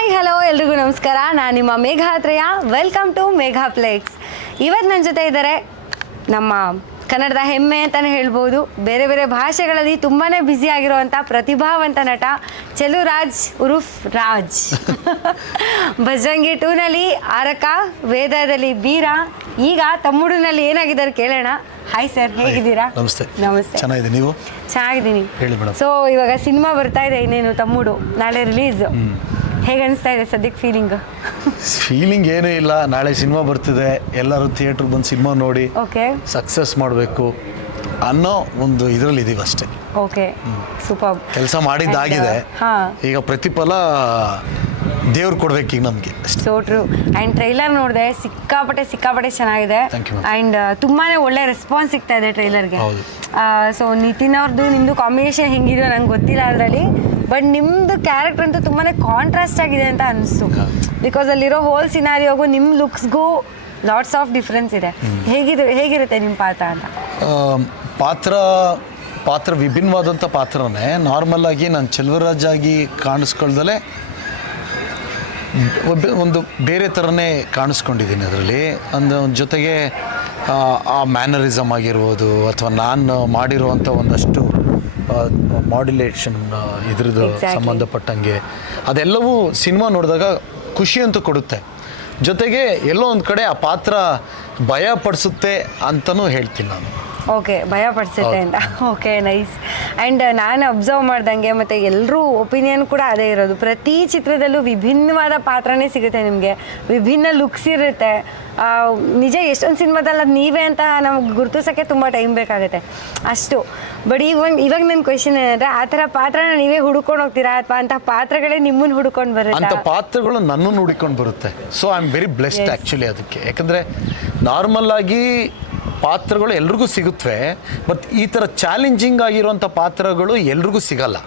Hi hello ಎಲ್ರಿಗೂ ನಮಸ್ಕಾರ. ನಾನು ನಿಮ್ಮ ಮೇಘಾತ್ರಯ. Welcome to Megha plex. ಇವತ್ತು ನನ್ನ ಜೊತೆ ಇದ್ದಾರೆ ನಮ್ಮ ಕನ್ನಡದ ಹೆಮ್ಮೆ ಅಂತಲೇ ಹೇಳ್ಬೋದು. ಬೇರೆ ಬೇರೆ ಭಾಷೆಗಳಲ್ಲಿ ತುಂಬಾ ಬ್ಯುಸಿ ಆಗಿರುವಂಥ ಪ್ರತಿಭಾವಂತ ನಟ ಚೆಲುರಾಜ್ ಉರುಫ್ ರಾಜ್. ಬಜರಂಗಿ 2ನಲ್ಲಿ ಆರಕ, ವೇದದಲ್ಲಿ ಬೀರ, ಈಗ ತಮ್ಮುಡುನಲ್ಲಿ ಏನಾಗಿದ್ದಾರೆ ಕೇಳೋಣ. ಹಾಯ್ ಸರ್, ಹೇಗಿದ್ದೀರಾ? ನಮಸ್ತೆ. ನಮಸ್ತೆ. ಚೆನ್ನಾಗಿದೆ, ನೀವು? ಚೆನ್ನಾಗಿದ್ದೀನಿ. ಹೇಳಿ ಮೇಡಮ್. ಸೊ ಇವಾಗ ಸಿನಿಮಾ ಬರ್ತಾ ಇದೆ, ಇನ್ನೇನು ತಮ್ಮುಡು ನಾಳೆ ರಿಲೀಸ್. ಹೇಗೆ ಅನಿಸ್ತಾ ಇದೆ ಸದ್ಯಕ್ಕೆ ಫೀಲಿಂಗ್ ಏನೂ ಇಲ್ಲ. ನಾಳೆ ಸಿನಿಮಾ ಬರ್ತಿದೆ, ಎಲ್ಲರೂ ಥಿಯೇಟ್ರಿಗೆ ಬಂದು ಸಿನಿಮಾ ನೋಡಿ ಓಕೆ ಸಕ್ಸಸ್ ಮಾಡಬೇಕು ಅನ್ನೋ ಒಂದು ಇದರಲ್ಲಿ ಇದೀವಿ ಅಷ್ಟೇ. Okay, super. ಕೆಲಸ ಮಾಡಿದ್ದಾಗಿದೆ, ಹಾಂ, ಈಗ ಪ್ರತಿಫಲ ದೇವ್ರು ಕೊಡ್ಬೇಕು ಈಗ ನಮಗೆ ಅಷ್ಟೇ. So true. ಆ್ಯಂಡ್ ಟ್ರೈಲರ್ ನೋಡಿದೆ, ಸಿಕ್ಕಾಪಟ್ಟೆ ಚೆನ್ನಾಗಿದೆ. Thank you, ma'am. ಆ್ಯಂಡ್ ತುಂಬಾ ಒಳ್ಳೆ ರೆಸ್ಪಾನ್ಸ್ ಸಿಗ್ತಾ ಇದೆ ಟ್ರೈಲರ್ಗೆ. ಹೌದು. ಸೊ ನಿತಿನ್ ಅವ್ರದ್ದು ನಿಮ್ಮದು ಕಾಂಬಿನೇಷನ್ ಹೆಂಗಿದೆಯೋ ನಂಗೆ ಗೊತ್ತಿಲ್ಲ ಅದರಲ್ಲಿ, ಬಟ್ ನಿಮ್ಮದು ಕ್ಯಾರೆಕ್ಟರ್ ಅಂತೂ ತುಂಬಾ ಕಾಂಟ್ರಾಸ್ಟ್ ಆಗಿದೆ ಅಂತ ಅನಿಸ್ತು. ಬಿಕಾಸ್ ಅಲ್ಲಿರೋ ಹೋಲ್ ಸಿನಾರಿಯೋಗೂ ನಿಮ್ಮ ಲುಕ್ಸ್ಗೂ ಲಾಟ್ಸ್ ಆಫ್ ಡಿಫ್ರೆನ್ಸ್ ಇದೆ. ಹೇಗಿರುತ್ತೆ ನಿಮ್ಮ ಪಾತ್ರ ಅಂತ? ಪಾತ್ರ ವಿಭಿನ್ನವಾದಂಥ ಪಾತ್ರನೇ. ನಾರ್ಮಲ್ ಆಗಿ ನಾನು ಚೆಲುವರಾಜ್ ಆಗಿ ಕಾಣಿಸ್ಕೊಳ್ದಲೇ ಒಂದು ಬೇರೆ ಥರನೇ ಕಾಣಿಸ್ಕೊಂಡಿದ್ದೀನಿ ಅದರಲ್ಲಿ. ಜೊತೆಗೆ ಆ ಮ್ಯಾನರಿಸಮ್ ಆಗಿರ್ಬೋದು, ಅಥವಾ ನಾನು ಮಾಡಿರುವಂಥ ಒಂದಷ್ಟು ಮಾಡ್ಯುಲೇಷನ್ ಇದ್ರದ್ದು ಸಂಬಂಧಪಟ್ಟಂಗೆ ಅದೆಲ್ಲವೂ ಸಿನಿಮಾ ನೋಡಿದಾಗ ಖುಷಿ ಅಂತೂ ಕೊಡುತ್ತೆ. ಜೊತೆಗೆ ಎಲ್ಲೋ ಒಂದು ಕಡೆ ಆ ಪಾತ್ರ ಭಯ ಪಡಿಸುತ್ತೆ ಅಂತಲೂ ಹೇಳ್ತೀನಿ ನಾನು. ಓಕೆ, ಭಯ ಪಡಿಸುತ್ತೆ ಅಂತ. Okay, nice. ಆ್ಯಂಡ್ ನಾನು ಅಬ್ಸರ್ವ್ ಮಾಡ್ದಂಗೆ ಮತ್ತು ಎಲ್ಲರೂ ಒಪಿನಿಯನ್ ಕೂಡ ಅದೇ ಇರೋದು, ಪ್ರತಿ ಚಿತ್ರದಲ್ಲೂ ವಿಭಿನ್ನವಾದ ಪಾತ್ರನೇ ಸಿಗುತ್ತೆ ನಿಮಗೆ, ವಿಭಿನ್ನ ಲುಕ್ಸ್ ಇರುತ್ತೆ. ನಿಜ ಎಷ್ಟೊಂದು ಸಿನಿಮಾದಲ್ಲಿ ಅದು ನೀವೇ ಅಂತ ನಮ್ಗೆ ಗುರುತಿಸೋಕ್ಕೆ ತುಂಬ ಟೈಮ್ ಬೇಕಾಗುತ್ತೆ ಅಷ್ಟು. ಬಟ್ ಇವಾಗ ನನ್ನ ಕ್ವೆಶನ್ ಏನಂದರೆ, ಆ ಥರ ಪಾತ್ರನ ನೀವೇ ಹುಡ್ಕೊಂಡು ಹೋಗ್ತೀರಾ ಅಥವಾ ಅಂಥ ಪಾತ್ರಗಳೇ ನಿಮ್ಮನ್ನು ಹುಡ್ಕೊಂಡು ಬರುತ್ತೆ? ಅಂಥ ಪಾತ್ರಗಳು ನನ್ನನ್ನು ಹುಡ್ಕೊಂಡು ಬರುತ್ತೆ. So I am very blessed actually ಅದಕ್ಕೆ. ಯಾಕಂದರೆ ನಾರ್ಮಲ್ ಆಗಿ ಪಾತ್ರಗಳು ಎಲ್ರಿಗೂ ಸಿಗುತ್ತವೆ, ಬಟ್ ಈ ಥರ ಚಾಲೆಂಜಿಂಗ್ ಆಗಿರುವಂಥ ಪಾತ್ರಗಳು ಎಲ್ರಿಗೂ ಸಿಗಲ್ಲ.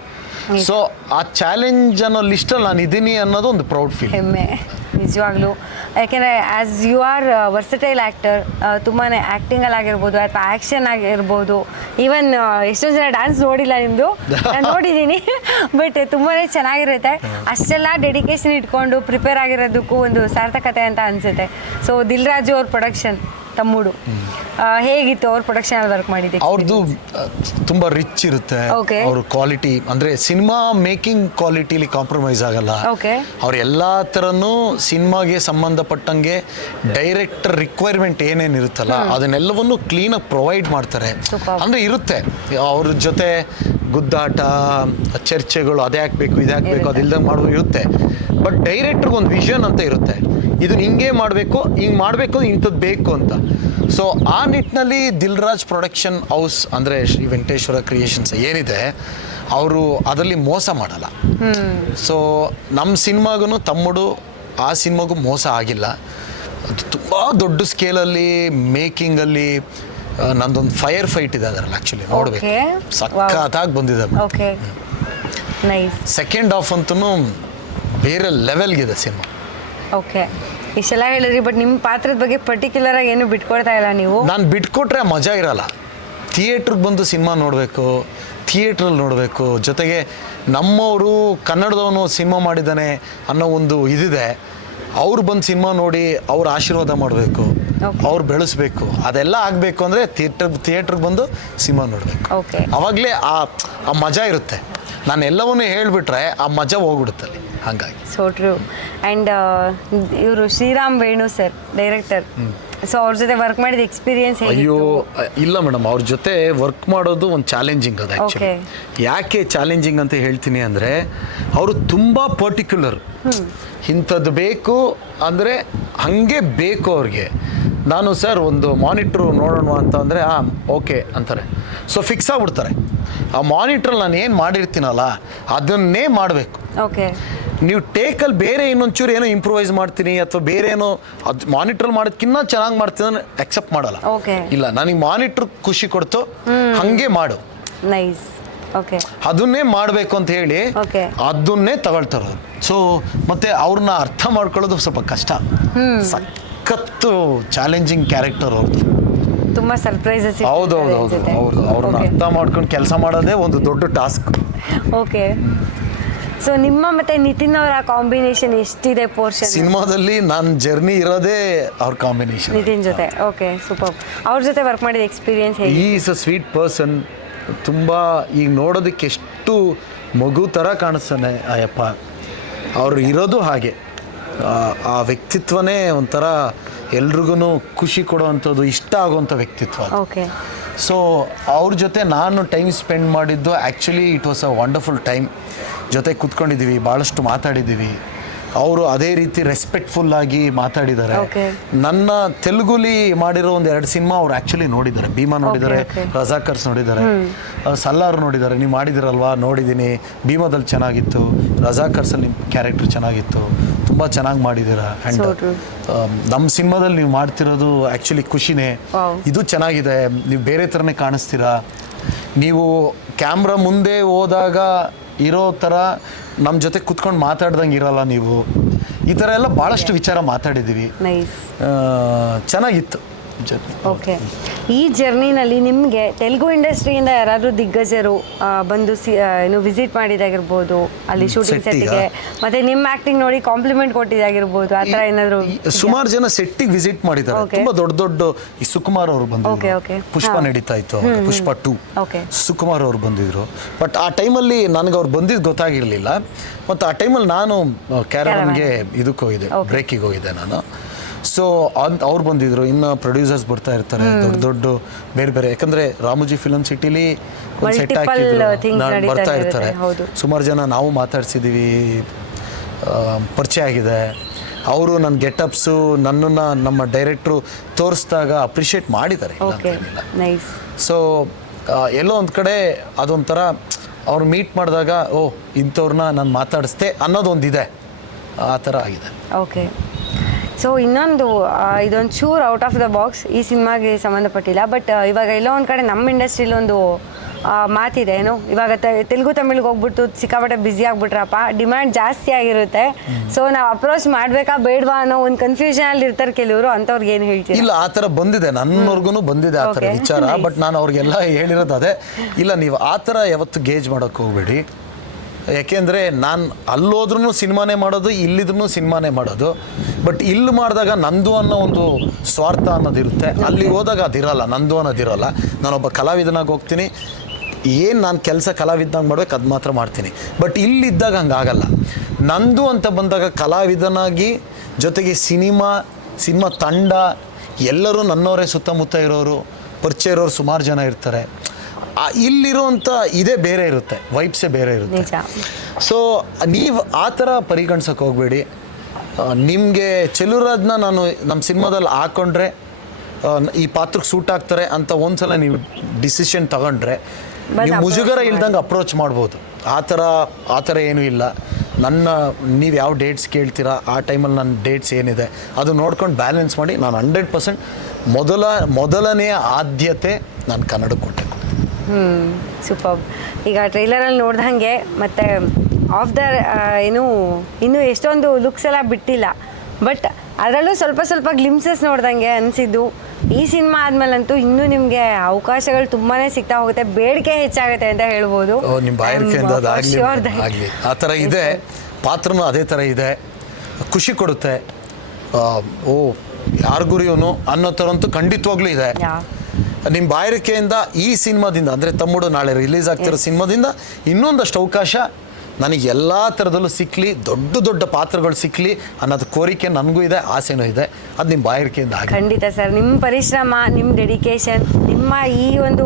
ಸೊ ಆ ಚಾಲೆಂಜ್ ಅನ್ನೋ ಲಿಸ್ಟಲ್ಲಿ ನಾನು ಇದ್ದೀನಿ ಅನ್ನೋದು ಒಂದು ಪ್ರೌಡ್ ಫೀಲ್. ಹೆಮ್ಮೆ ನಿಜವಾಗ್ಲೂ. ಯಾಕೆಂದರೆ as you are versatile actor, ತುಂಬಾ ಆ್ಯಕ್ಟಿಂಗಲ್ಲಿ ಆಗಿರ್ಬೋದು ಅಥವಾ ಆ್ಯಕ್ಷನ್ ಆಗಿರ್ಬೋದು, ಈವನ್ ಎಷ್ಟೊಂದು ಜನ ಡ್ಯಾನ್ಸ್ ನೋಡಿಲ್ಲ ನಿಮ್ಮದು, ನಾನು ನೋಡಿದ್ದೀನಿ. ಬಟ್ ತುಂಬಾ ಚೆನ್ನಾಗಿರುತ್ತೆ. ಅಷ್ಟೆಲ್ಲ ಡೆಡಿಕೇಶನ್ ಇಟ್ಕೊಂಡು ಪ್ರಿಪೇರ್ ಆಗಿರೋದಕ್ಕೂ ಒಂದು ಸಾರ್ಥಕತೆ ಅಂತ ಅನಿಸುತ್ತೆ. ಸೊ ದಿಲ್ ರಾಜು ಅವ್ರ ಪ್ರೊಡಕ್ಷನ್ ತಮ್ಮುಡು ಹೇಗಿತ್ತು? ಅವ್ರ ಪ್ರೊಡಕ್ಷನಲ್ಲಿ ವರ್ಕ್ ಮಾಡಿದ್ದೆ, ಅವ್ರದ್ದು ತುಂಬ ರಿಚ್ ಇರುತ್ತೆ. ಅವ್ರ ಕ್ವಾಲಿಟಿ ಅಂದರೆ ಸಿನಿಮಾ ಮೇಕಿಂಗ್ ಕ್ವಾಲಿಟಿಲಿ ಕಾಂಪ್ರಮೈಸ್ ಆಗಲ್ಲ. ಅವ್ರು ಎಲ್ಲ ಥರನೂ ಸಿನಿಮಾಗೆ ಸಂಬಂಧಪಟ್ಟಂಗೆ ಡೈರೆಕ್ಟರ್ ರಿಕ್ವೈರ್ಮೆಂಟ್ ಏನೇನು ಇರುತ್ತಲ್ಲ ಅದನ್ನೆಲ್ಲವನ್ನು ಕ್ಲೀನಾಗಿ ಪ್ರೊವೈಡ್ ಮಾಡ್ತಾರೆ. ಅಂದರೆ ಇರುತ್ತೆ ಅವ್ರ ಜೊತೆ ಗುದ್ದಾಟ, ಚರ್ಚೆಗಳು, ಅದೇ ಹಾಕ್ಬೇಕು ಇದೇ ಹಾಕ್ಬೇಕು ಅದಿಲ್ದಂಗೆ ಮಾಡೋದು ಇರುತ್ತೆ. ಬಟ್ ಡೈರೆಕ್ಟ್ರಿಗೆ ಒಂದು ವಿಷನ್ ಅಂತ ಇರುತ್ತೆ, ಇದನ್ನ ಹಿಂಗೆ ಮಾಡಬೇಕು, ಹಿಂಗೆ ಮಾಡಬೇಕು, ಇಂಥದ್ದು ಬೇಕು ಅಂತ. ಸೊ ಆ ನಿಟ್ಟಿನಲ್ಲಿ ದಿಲ್ ರಾಜ್ ಪ್ರೊಡಕ್ಷನ್ ಹೌಸ್ ಅಂದರೆ ಶ್ರೀ ವೆಂಕಟೇಶ್ವರ ಕ್ರಿಯೇಷನ್ಸ್ ಏನಿದೆ, ಅವರು ಅದರಲ್ಲಿ ಮೋಸ ಮಾಡಲ್ಲ. ಸೊ ನಮ್ಮ ಸಿನಿಮಾಗೂ ತಮ್ಮುಡು ಆ ಸಿನಿಮಾಗೂ ಮೋಸ ಆಗಿಲ್ಲ. ಅದು ತುಂಬ ದೊಡ್ಡ ಸ್ಕೇಲಲ್ಲಿ ಮೇಕಿಂಗಲ್ಲಿ ನಂದೊಂದು ಫೈರ್ ಫೈಟ್ ಇದೆ ಅದರಲ್ಲಿ. ಆ್ಯಕ್ಚುಲಿ ನೋಡಬೇಕು, ಸಖತ್ತಾಗಿ ಬಂದಿದೆ. ಸೆಕೆಂಡ್ ಹಾಫ್ ಅಂತೂ ಬೇರೆ ಲೆವೆಲ್ಗಿದೆ ಸಿನಿಮಾ. ಓಕೆ, ಇಷ್ಟೆಲ್ಲ ಹೇಳಿದ್ರಿ, ಬಟ್ ನಿಮ್ಮ ಪಾತ್ರದ ಬಗ್ಗೆ ಪರ್ಟಿಕ್ಯುಲರ್ ಆಗಿ ಏನು ಬಿಟ್ಕೊಡ್ತಾ ಇಲ್ಲ ನೀವು? ನಾನು ಬಿಟ್ಕೊಟ್ರೆ ಮಜಾ ಇರಲ್ಲ. ಥಿಯೇಟ್ರಿಗೆ ಬಂದು ಸಿನಿಮಾ ನೋಡಬೇಕು, ಥಿಯೇಟ್ರಲ್ಲಿ ನೋಡಬೇಕು. ಜೊತೆಗೆ ನಮ್ಮವರು ಕನ್ನಡದವನು ಸಿನಿಮಾ ಮಾಡಿದ್ದಾನೆ ಅನ್ನೋ ಒಂದು ಇದಿದೆ. ಅವ್ರು ಬಂದು ಸಿನಿಮಾ ನೋಡಿ ಅವ್ರ ಆಶೀರ್ವಾದ ಮಾಡಬೇಕು, ಅವ್ರು ಬೆಳೆಸ್ಬೇಕು. ಅದೆಲ್ಲ ಆಗಬೇಕು ಅಂದರೆ ಥಿಯೇಟ್ರಿಗೆ ಬಂದು ಸಿನಿಮಾ ನೋಡಬೇಕು. ಆವಾಗಲೇ ಆ ಮಜಾ ಇರುತ್ತೆ. ನಾನು ಎಲ್ಲವನ್ನೂ ಹೇಳಿಬಿಟ್ರೆ ಆ ಮಜಾ ಹೋಗ್ಬಿಡುತ್ತಲ್ಲಿ. ಹಾಗಾಗಿ ಸೋ ಟ್ರೂ. ಆ್ಯಂಡ್ ಇವರು Shriram Venu sir director, so ಅವ್ರ ಜೊತೆ ವರ್ಕ್ ಮಾಡಿದ ಎಕ್ಸ್ಪೀರಿಯನ್ಸ್? ಅಯ್ಯೋ ಇಲ್ಲ ಮೇಡಮ್, ಅವ್ರ ಜೊತೆ ವರ್ಕ್ ಮಾಡೋದು ಒಂದು ಚಾಲೆಂಜಿಂಗ್ ಅದು. ಆ್ಯಕ್ಚುಲಿ ಯಾಕೆ ಚಾಲೆಂಜಿಂಗ್ ಅಂತ ಹೇಳ್ತೀನಿ ಅಂದರೆ, ಅವರು ತುಂಬ ಪರ್ಟಿಕ್ಯುಲರ್. ಇಂಥದ್ದು ಬೇಕು ಅಂದರೆ ಹಾಗೆ ಬೇಕು ಅವ್ರಿಗೆ. ನಾನು ಸರ್ ಒಂದು ಮಾನಿಟ್ರು ನೋಡೋಣ ಅಂತ ಅಂದರೆ ಓಕೆ ಅಂತಾರೆ. ಸೊ ಫಿಕ್ಸ್ ಆಗಿಬಿಡ್ತಾರೆ. ಆ ಮಾನಿಟ್ರಲ್ಲಿ ನಾನು ಏನು ಮಾಡಿರ್ತೀನಲ್ಲ ಅದನ್ನೇ ಮಾಡಬೇಕು. ಓಕೆ, ನೀವು ಟೇಕಲ್ಲಿ ಬೇರೆ ಇನ್ನೊಂಚೂರು ಏನೋ ಇಂಪ್ರೂವೈಸ್ ಮಾಡ್ತೀನಿ ಅಥವಾ ಬೇರೆ ಏನೋ ಅದು ಮಾನಿಟ್ರಲ್ಲಿ ಮಾಡೋದಕ್ಕಿಂತ ಚೆನ್ನಾಗಿ ಮಾಡ್ತೀನಿ ಅಂದರೆ ಅಕ್ಸೆಪ್ಟ್ ಮಾಡಲ್ಲ. ಇಲ್ಲ, ನನಗೆ ಮಾನಿಟ್ರ್ ಖುಷಿ ಕೊಡ್ತು, ಹಾಗೆ ಮಾಡು, ನೈಸ್, ಓಕೆ, ಅದನ್ನೇ ಮಾಡಬೇಕು ಅಂತ ಹೇಳಿ ಅದನ್ನೇ ತಗೊಳ್ತಾರೆ. ಸೊ ಮತ್ತೆ ಅವ್ರನ್ನ ಅರ್ಥ ಮಾಡ್ಕೊಳ್ಳೋದು ಸ್ವಲ್ಪ ಕಷ್ಟ. ಸಖತ್ತು ಚಾಲೆಂಜಿಂಗ್ ಕ್ಯಾರೆಕ್ಟರ್ ಅವ್ರದ್ದು. ತುಂಬ ಸರ್ಪ್ರೈಸಸ್. ಹೌದೌದು, ಅವ್ರನ್ನ ಅರ್ಥ ಮಾಡ್ಕೊಂಡು ಕೆಲಸ ಮಾಡೋದೇ ಒಂದು ದೊಡ್ಡ ಟಾಸ್ಕ್. ಓಕೆ, ಸೊ ನಿಮ್ಮ ಮತ್ತೆ ನಿತಿನ್ ಅವರ ಕಾಂಬಿನೇಷನ್ ಎಷ್ಟಿದೆ ಪೋರ್ಷನ್ ಸಿನಿಮಾದಲ್ಲಿ ನನ್ನ ಜರ್ನಿ ಇರೋದೇ ಅವ್ರ ಕಾಂಬಿನೇಷನ್. ನಿತಿನ್ ಜೊತೆ ಓಕೆ ಸೂಪರ್. ಅವ್ರ ಜೊತೆ ವರ್ಕ್ ಮಾಡಿದ ಎಕ್ಸ್ಪೀರಿಯನ್ಸ್ ಹೇಗೆ? Is a sweet person. ತುಂಬ ಈಗ ನೋಡೋದಕ್ಕೆ ಎಷ್ಟು ಮಗು ಥರ ಕಾಣಿಸ್ತಾನೆ ಅಯ್ಯಪ್ಪ. ಅವ್ರು ಇರೋದು ಹಾಗೆ. ಆ ವ್ಯಕ್ತಿತ್ವನೇ ಒಂಥರ ಎಲ್ರಿಗೂ ಖುಷಿ ಕೊಡುವಂಥದ್ದು, ಇಷ್ಟ ಆಗುವಂಥ ವ್ಯಕ್ತಿತ್ವ. ಓಕೆ. ಸೊ ಅವ್ರ ಜೊತೆ ನಾನು ಟೈಮ್ ಸ್ಪೆಂಡ್ ಮಾಡಿದ್ದು actually it was a wonderful time. ಜೊತೆ ಕೂತ್ಕೊಂಡಿದ್ದೀವಿ, ಭಾಳಷ್ಟು ಮಾತಾಡಿದ್ದೀವಿ. ಅವರು ಅದೇ ರೀತಿ ರೆಸ್ಪೆಕ್ಟ್ಫುಲ್ಲಾಗಿ ಮಾತಾಡಿದ್ದಾರೆ. ನನ್ನ ತೆಲುಗುಲಿ ಮಾಡಿರೋ ಒಂದು 2 ಸಿನಿಮಾ ಅವ್ರು ಆ್ಯಕ್ಚುಲಿ ನೋಡಿದ್ದಾರೆ. ಭೀಮಾ ನೋಡಿದ್ದಾರೆ, ರಜಾಕರ್ಸ್ ನೋಡಿದ್ದಾರೆ, ಸಲ್ಲಾರ್ ನೋಡಿದ್ದಾರೆ. ನೀವು ಮಾಡಿದಿರಲ್ವಾ? ನೋಡಿದ್ದೀನಿ. ಭೀಮಾದಲ್ಲಿ ಚೆನ್ನಾಗಿತ್ತು, ರಜಾಕರ್ಸಲ್ಲಿ ನಿಮ್ಮ ಕ್ಯಾರೆಕ್ಟರ್ ಚೆನ್ನಾಗಿತ್ತು, ತುಂಬ ಚೆನ್ನಾಗಿ ಮಾಡಿದ್ದೀರಾ. ಆ್ಯಂಡ್ ನಮ್ಮ ಸಿನಿಮಾದಲ್ಲಿ ನೀವು ಮಾಡ್ತಿರೋದು ಆ್ಯಕ್ಚುಲಿ ಖುಷಿನೇ. ಇದು ಚೆನ್ನಾಗಿದೆ. ನೀವು ಬೇರೆ ಥರನೇ ಕಾಣಿಸ್ತೀರಾ. ನೀವು ಕ್ಯಾಮ್ರಾ ಮುಂದೆ ಹೋದಾಗ ಇರೋ ಥರ ನಮ್ಮ ಜೊತೆ ಕುತ್ಕೊಂಡು ಮಾತಾಡ್ದಂಗೆ ಇರಲ್ಲ ನೀವು. ಈ ಥರ ಎಲ್ಲ ಭಾಳಷ್ಟು ವಿಚಾರ ಮಾತಾಡಿದ್ದೀವಿ. ಚೆನ್ನಾಗಿತ್ತು. ಓಕೆ. ಈ ಜರ್ನಿನಲ್ಲಿ ನಿಮಗೆ ತೆಲುಗು ಇಂಡಸ್ಟ್ರಿಯಿಂದ ಯಾರಾದರೂ ದಿಗ್ಗಜರು ಬಂದು ಏನು ವಿಸಿಟ್ ಮಾಡಿದಾಗಿರ್ಬೋದು ಅಲ್ಲಿ ಶೂಟಿಂಗ್ ಸೆಟ್ಟಿಗೆ, ಮತ್ತೆ ನಿಮ್ಮ ಆ್ಯಕ್ಟಿಂಗ್ ನೋಡಿ ಕಾಂಪ್ಲಿಮೆಂಟ್ ಕೊಟ್ಟಿದ್ದಾಗಿರ್ಬೋದು, ಆ ಥರ ಏನಾದರೂ? ಸುಮಾರು ಜನ ಸೆಟ್ಟಿಗೆ ವಿಸಿಟ್ ಮಾಡಿದ್ದಾರೆ. ತುಂಬ ದೊಡ್ಡ ಈ ಸುಕುಮಾರ್ ಅವರು ಬಂದಿದ್ರು. ಪುಷ್ಪ ನಡೀತಾ ಇತ್ತು, ಪುಷ್ಪ 2. ಸುಕುಮಾರ್ ಅವರು ಬಂದಿದ್ರು. ಬಟ್ ಆ ಟೈಮಲ್ಲಿ ನನಗೆ ಅವ್ರು ಬಂದಿದ್ದು ಗೊತ್ತಾಗಿರಲಿಲ್ಲ. ಮತ್ತು ಆ ಟೈಮಲ್ಲಿ ನಾನು ಕ್ಯಾರವನ್ಗೆ ಇದಕ್ಕೆ ಹೋಗಿದ್ದೆ, ಬ್ರೇಕಿಗೆ ಹೋಗಿದ್ದೆ ನಾನು. ಸೊ ಅವ್ರು ಬಂದಿದ್ರು. ಇನ್ನು ಪ್ರೊಡ್ಯೂಸರ್ಸ್ ಬರ್ತಾ ಇರ್ತಾರೆ, ದೊಡ್ಡ ಬೇರೆ ಬೇರೆ. ಯಾಕಂದರೆ ರಾಮೋಜಿ ಫಿಲಮ್ ಸಿಟಿಲಿ ಒಂದು ಸೆಟ್ ಹಾಕಿದ್ರು, ಬರ್ತಾ ಇರ್ತಾರೆ. ಸುಮಾರು ಜನ ನಾವು ಮಾತಾಡ್ಸಿದ್ದೀವಿ, ಪರಿಚಯ ಆಗಿದೆ. ಅವರು ನನ್ನ ಗೆಟಪ್ಸು ನನ್ನನ್ನು ನಮ್ಮ ಡೈರೆಕ್ಟ್ರು ತೋರಿಸಿದಾಗ ಅಪ್ರಿಷಿಯೇಟ್ ಮಾಡಿದ್ದಾರೆ. ಸೊ ಎಲ್ಲೋ ಒಂದು ಕಡೆ ಅದೊಂಥರ ಅವ್ರು ಮೀಟ್ ಮಾಡಿದಾಗ ಇಂಥವ್ರನ್ನ ನಾನು ಮಾತಾಡಿಸ್ದೆ ಅನ್ನೋದೊಂದಿದೆ. ಆ ಥರ ಆಗಿದೆ. ಓಕೆ. ಸೊ ಇನ್ನೊಂದು ಇದೊಂದು ಚೂರ್ ಔಟ್ ಆಫ್ ದ ಬಾಕ್ಸ್, ಈ ಸಿನಿಮಾಗೆ ಸಂಬಂಧಪಟ್ಟಿಲ್ಲ. ಬಟ್ ಇವಾಗ ಎಲ್ಲೋ ಒಂದು ಕಡೆ ನಮ್ಮ ಇಂಡಸ್ಟ್ರಿಲಿ ಒಂದು ಮಾತಿದೆ, ಏನು ಇವಾಗ ತೆಲುಗು ತಮಿಳಿಗೆ ಹೋಗ್ಬಿಟ್ಟು ಸಿಕ್ಕಾಪಟ್ಟೆ ಬ್ಯುಸಿ ಆಗ್ಬಿಟ್ರಪ್ಪ, ಡಿಮ್ಯಾಂಡ್ ಜಾಸ್ತಿ ಆಗಿರುತ್ತೆ. ಸೊ ನಾವು ಅಪ್ರೋಚ್ ಮಾಡಬೇಕಾ ಬೇಡವಾ ಅನ್ನೋ ಒಂದು ಕನ್ಫ್ಯೂಷನಲ್ಲಿ ಇರ್ತಾರೆ ಕೆಲವರು. ಅಂಥವ್ರಿಗೆ ಏನು ಹೇಳ್ತೀವಿ? ಇಲ್ಲ, ಆ ಥರ ಬಂದಿದೆ, ನನ್ನವ್ರಿಗೂ ಬಂದಿದೆ ಆ ಥರ ವಿಚಾರ. ಬಟ್ ನಾನು ಅವ್ರಿಗೆಲ್ಲ ಹೇಳಿರೋದು ಅದೇ, ಇಲ್ಲ ನೀವು ಆ ಥರ ಯಾವತ್ತು ಗೇಜ್ ಮಾಡೋಕ್ಕೆ ಹೋಗ್ಬೇಡಿ. ಯಾಕೆಂದರೆ ನಾನು ಅಲ್ಲೋದ್ರೂ ಸಿನಿಮಾನೇ ಮಾಡೋದು, ಇಲ್ಲಿದ್ರೂ ಸಿನಿಮಾನೇ ಮಾಡೋದು. ಬಟ್ ಇಲ್ಲಿ ಮಾಡಿದಾಗ ನಂದು ಅನ್ನೋ ಒಂದು ಸ್ವಾರ್ಥ ಅನ್ನೋದಿರುತ್ತೆ. ಅಲ್ಲಿ ಹೋದಾಗ ಅದಿರಲ್ಲ, ನಂದು ಅನ್ನೋದಿರಲ್ಲ. ನಾನೊಬ್ಬ ಕಲಾವಿದನಾಗಿ ಹೋಗ್ತೀನಿ, ಏನು ನಾನು ಕೆಲಸ ಕಲಾವಿದನಾಗಿ ಮಾಡ್ಬೇಕು ಅದು ಮಾತ್ರ ಮಾಡ್ತೀನಿ. ಬಟ್ ಇಲ್ಲಿದ್ದಾಗ ಹಂಗಾಗಲ್ಲ. ನಂದು ಅಂತ ಬಂದಾಗ ಕಲಾವಿದನಾಗಿ ಜೊತೆಗೆ ಸಿನಿಮಾ ತಂಡ ಎಲ್ಲರೂ ನನ್ನವರೇ, ಸುತ್ತಮುತ್ತ ಇರೋರು, ಪರಿಚಯ ಇರೋರು ಸುಮಾರು ಜನ ಇರ್ತಾರೆ. ಇಲ್ಲಿರೋಂಥ ಇದೇ ಬೇರೆ ಇರುತ್ತೆ, ವೈಬ್ಸೇ ಬೇರೆ ಇರುತ್ತೆ. ಸೊ ನೀವು ಆ ಥರ ಪರಿಗಣಿಸೋಕೆ ಹೋಗಬೇಡಿ. ನಿಮಗೆ ಚೆಲುವರಾಜ್ನ ನಾನು ನಮ್ಮ ಸಿನಿಮಾದಲ್ಲಿ ಹಾಕ್ಕೊಂಡ್ರೆ ಈ ಪಾತ್ರಕ್ಕೆ ಸೂಟ್ ಆಗ್ತಾರೆ ಅಂತ ಒಂದ್ಸಲ ನೀವು ಡಿಸಿಷನ್ ತಗೊಂಡ್ರೆ ನೀವು ಮುಜುಗರ ಇಲ್ದಂಗೆ ಅಪ್ರೋಚ್ ಮಾಡ್ಬೋದು. ಆ ಥರ ಏನೂ ಇಲ್ಲ. ನೀವು ಯಾವ ಡೇಟ್ಸ್ ಕೇಳ್ತೀರಾ ಆ ಟೈಮಲ್ಲಿ ನನ್ನ ಡೇಟ್ಸ್ ಏನಿದೆ ಅದು ನೋಡ್ಕೊಂಡು ಬ್ಯಾಲೆನ್ಸ್ ಮಾಡಿ ನಾನು 100% ಮೊದಲನೆಯ ಆದ್ಯತೆ ನಾನು ಕನ್ನಡಕ್ಕೆ ಕೊಟ್ಟೆ. ಸೂಪರ್. ಈಗ ಟ್ರೈಲರಲ್ಲಿ ನೋಡ್ದಂಗೆ ಮತ್ತು ಆಫ್ ದ ಇನ್ನೂ ಎಷ್ಟೊಂದು ಲುಕ್ಸ್ ಎಲ್ಲ ಬಿಟ್ಟಿಲ್ಲ. ಬಟ್ ಅದರಲ್ಲೂ ಸ್ವಲ್ಪ ಗ್ಲಿಮ್ಸಸ್ ನೋಡ್ದಂಗೆ ಅನಿಸಿದ್ದು, ಈ ಸಿನಿಮಾ ಆದಮೇಲಂತೂ ಇನ್ನೂ ನಿಮಗೆ ಅವಕಾಶಗಳು ತುಂಬಾ ಸಿಗ್ತಾ ಹೋಗುತ್ತೆ, ಬೇಡಿಕೆ ಹೆಚ್ಚಾಗುತ್ತೆ ಅಂತ ಹೇಳ್ಬೋದು. ನಿಮ್ಮ ಬಾಯಿಕೆಯಿಂದ ಆಗಲಿ ಆ ಥರ ಇದೆ. ಪಾತ್ರನೂ ಅದೇ ಥರ ಇದೆ, ಖುಷಿ ಕೊಡುತ್ತೆ. ಯಾರಿಗೂ ಇವನು ಅನ್ನೋ ಥರ ಅಂತೂ ಖಂಡಿತವಾಗ್ಲೂ ಇದೆ. ನಿಮ್ಮ ಬಾಯಿಕೆಯಿಂದ ಈ ಸಿನಿಮಾದಿಂದ, ಅಂದರೆ ತಮ್ಮುಡು ನಾಳೆ ರಿಲೀಸ್ ಆಗ್ತಿರೋ ಸಿನಿಮಾದಿಂದ ಇನ್ನೊಂದಷ್ಟು ಅವಕಾಶ ನನಗೆ ಎಲ್ಲ ಥರದಲ್ಲೂ ಸಿಕ್ಕಲಿ, ದೊಡ್ಡ ಪಾತ್ರಗಳು ಸಿಕ್ಕಲಿ ಅನ್ನೋದು ಕೋರಿಕೆ ನನಗೂ ಇದೆ, ಆಸೆನೂ ಇದೆ. ಅದು ನಿಮ್ಮ ಬಾಯಿಕೆಯಿಂದ ಖಂಡಿತ ಸರ್. ನಿಮ್ಮ ಪರಿಶ್ರಮ, ನಿಮ್ಮ ಡೆಡಿಕೇಶನ್, ನಿಮ್ಮ ಈ ಒಂದು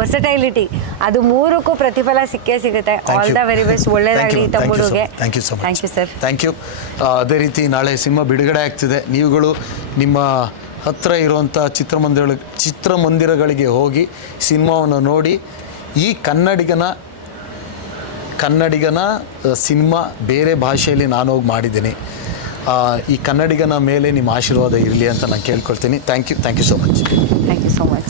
ವರ್ಸಟೈಲಿಟಿ, ಅದು ಮೂರಕ್ಕೂ ಪ್ರತಿಫಲ ಸಿಕ್ಕೇ ಸಿಗುತ್ತೆ. All the very best. ಒಳ್ಳೆಯದಾಗಲಿ ತಮ್ಮುಡುಗೆ. Thank you so much. Thank you sir. Thank you. ಅದೇ ರೀತಿ ನಾಳೆ ಸಿನಿಮಾ ಬಿಡುಗಡೆ ಆಗ್ತಿದೆ. ನೀವುಗಳು ನಿಮ್ಮ ಹತ್ತಿರ ಇರುವಂಥ ಚಿತ್ರಮಂದಿರಗಳಿಗೆ ಹೋಗಿ ಸಿನಿಮಾವನ್ನು ನೋಡಿ. ಈ ಕನ್ನಡಿಗನ ಸಿನಿಮಾ ಬೇರೆ ಭಾಷೆಯಲ್ಲಿ ನಾನು ಹೋಗಿ ಮಾಡಿದ್ದೀನಿ. ಈ ಕನ್ನಡಿಗನ ಮೇಲೆ ನಿಮ್ಮ ಆಶೀರ್ವಾದ ಇರಲಿ ಅಂತ ನಾನು ಕೇಳ್ಕೊಳ್ತೀನಿ. Thank you so much. Thank you so much.